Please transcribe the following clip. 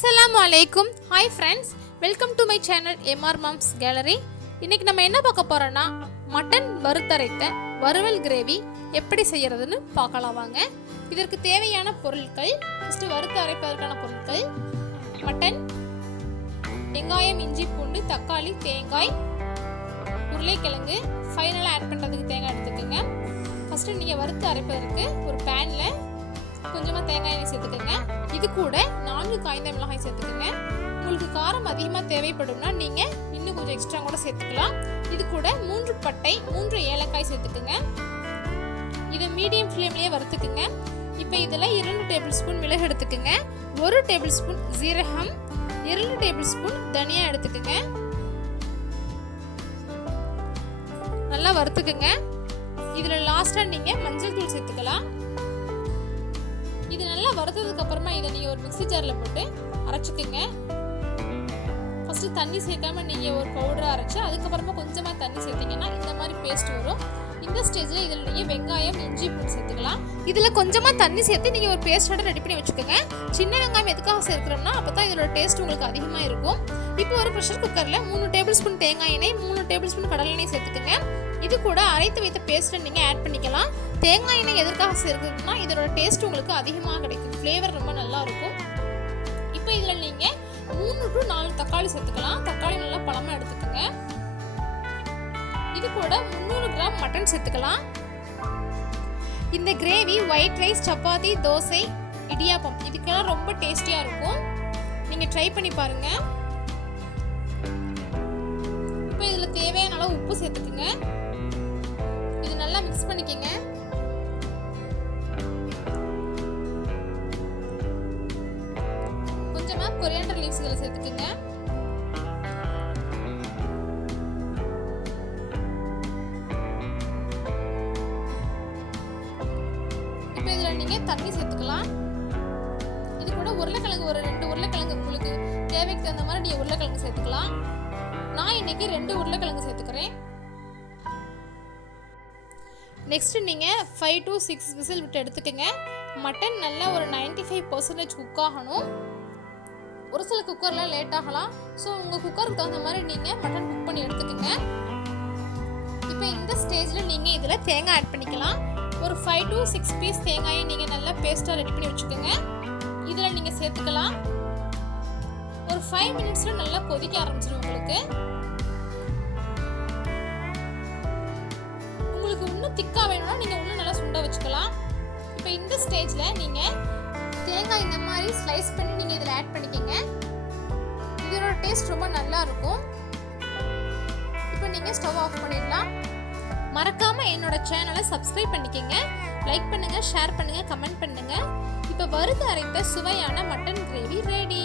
அஸ்ஸலாமு அலைக்கும். Hi friends, welcome to my channel MR Moms Gallery. இன்றைக்கி நம்ம என்ன பார்க்க போகிறோன்னா, மட்டன் வறுத்தரைத்த வறுவல் கிரேவி எப்படி செய்கிறதுன்னு பார்க்கலாம் வாங்க. இதற்கு தேவையான பொருட்கள், ஃபஸ்ட்டு வறுத்து அரைப்பதற்கான பொருட்கள்: மட்டன், வெங்காயம், இஞ்சி, பூண்டு, தக்காளி, தேங்காய், உருளைக்கிழங்கு, ஃபைனலாக ஆட் பண்ணுறதுக்கு தேங்காய் எடுத்துக்கோங்க. ஃபஸ்ட்டு நீங்கள் வறுத்து அரைப்பதற்கு ஒரு பேனில் கொஞ்சமாக தேங்காய் எண்ணெய் சேர்த்துக்கோங்க. இது கூட 4 காய்ந்த மிளகாய் சேர்த்துக்கோங்க. உங்களுக்கு காரம் அதிகமாக தேவைப்படும்னா நீங்கள் இன்னும் கொஞ்சம் எக்ஸ்ட்ரா கூட சேர்த்துக்கலாம். இது கூட 3 பட்டை, 3 ஏலக்காய் சேர்த்துக்குங்க. இதை மீடியம் ஃப்ளேம்லேயே வறுத்துக்குங்க. இப்போ இதில் 2 டேபிள் ஸ்பூன் மிளகு எடுத்துக்குங்க, 1 டேபிள் ஸ்பூன் ஜீரகம், 2 டேபிள் ஸ்பூன் தனியா எடுத்துக்குங்க. நல்லா வறுத்துக்குங்க. இதில் லாஸ்ட்டாக நீங்கள் மஞ்சள் தூள் சேர்த்துக்கலாம். இது நல்லா வறுத்ததுக்கு அப்புறமா இதை நீங்கள் ஒரு மிக்ஸி ஜாரில் போட்டு அரைச்சிக்கோங்க. ஃபஸ்ட்டு தண்ணி சேர்க்காம நீங்கள் ஒரு பவுடரை அரைச்சி அதுக்கப்புறமா கொஞ்சமாக தண்ணி சேர்த்திங்கன்னா இந்த மாதிரி பேஸ்ட் வரும். இந்த ஸ்டேஜில் இதில் நீங்கள் வெங்காயம், இஞ்சி, பூண்டு சேர்த்துக்கலாம். இதில் கொஞ்சமாக தண்ணி சேர்த்து நீங்கள் ஒரு பேஸ்ட்டோட ரெடி பண்ணி வச்சுக்கோங்க. சின்ன வெங்காயம் எதுக்காக சேர்க்குறோம்னா அப்போ தான் இதோட டேஸ்ட் உங்களுக்கு அதிகமாக இருக்கும். இப்போ ஒரு ப்ரெஷர் குக்கரில் 3 டேபிள் ஸ்பூன் தேங்காய் எண்ணெய், 3 டேபிள் ஸ்பூன் கடலை எண்ணெய் சேர்த்துக்கோங்க. இது கூட அரைத்து வைத்த பேஸ்ட்டை நீங்கள் ஆட் பண்ணிக்கலாம். தேங்காய் எண்ணெய் எதற்காக சேர்க்குறதுனா இதோட டேஸ்ட் உங்களுக்கு அதிகமாக கிடைக்கும், ஃப்ளேவர் ரொம்ப நல்லா இருக்கும். இப்போ இதில் நீங்கள் 3 to 4 தக்காளி சேர்த்துக்கலாம். தக்காளி நல்லா பழமாக எடுத்துக்கோங்க. இது கூட 300 கிராம் மட்டன் சேர்த்துக்கலாம். இந்த gravy white rice, chapati, dosa, idiyappam இதுக்கெல்லாம் ரொம்ப டேஸ்டியாக இருக்கும். நீங்கள் ட்ரை பண்ணி பாருங்கள். இப்போ இதில் தேவையான அளவு உப்பு சேர்த்துக்குங்க. இது நல்லா மிக்ஸ் பண்ணிக்கோங்க. கொஞ்சமாக கொரியாண்டர் லீவ்ஸ் இதில் சேர்த்துக்குங்க. இப்போ இதில் நீங்கள் தண்ணி சேர்த்துக்கலாம். இது கூட உருளைக்கிழங்கு ஒரு 2 உருளைக்கிழங்கு உங்களுக்கு தேவைக்கு தகுந்த மாதிரி நீங்கள் உருளைக்கிழங்கு சேர்த்துக்கலாம். நான் இன்னைக்கு 2 உருளைக்கிழங்கு சேர்த்துக்கிறேன். நெக்ஸ்ட் நீங்கள் 5 to 6 விசில் விட்டு எடுத்துக்கோங்க. மட்டன் நல்லா ஒரு 95% குக் ஆகணும். ஒரு சில குக்கர்லாம் லேட் ஆகலாம். ஸோ உங்கள் குக்கருக்கு தகுந்த மாதிரி நீங்கள் மட்டன் குக் பண்ணி எடுத்துக்கோங்க. இப்போ இந்த ஸ்டேஜில் நீங்கள் இதில் தேங்காய் ஆட் பண்ணிக்கலாம். ஒரு 5 to 6 பீஸ் தேங்காயை நீங்கள் நல்லா பேஸ்ட்டாக ரெடி பண்ணி வச்சுக்கோங்க. இதில் நீங்கள் சேர்த்துக்கலாம். ஒரு 5 மினிட்ஸில் நல்லா கொதிக்க ஆரம்பிச்சிடும் உங்களுக்கு. உங்களுக்கு இன்னும் திக்காக வேணும்னா நீங்கள் இன்னும் நல்லா சுண்ட வச்சுக்கலாம். இப்போ இந்த ஸ்டேஜில் நீங்கள் தேங்காய் இந்த மாதிரி ஸ்லைஸ் பண்ணி நீங்கள் இதில் ஆட் பண்ணிக்கோங்க. இதோட டேஸ்ட் ரொம்ப நல்லா இருக்கும். இப்போ நீங்கள் ஸ்டவ் ஆஃப் பண்ணிடலாம். மறக்காமல் என்னோட சேனலை சப்ஸ்கிரைப் பண்ணிக்கோங்க. லைக் பண்ணுங்கள், ஷேர் பண்ணுங்கள், கமெண்ட் பண்ணுங்கள். இப்போ வறுத்து அரைத்த சுவையான மட்டன் கிரேவி ரெடி.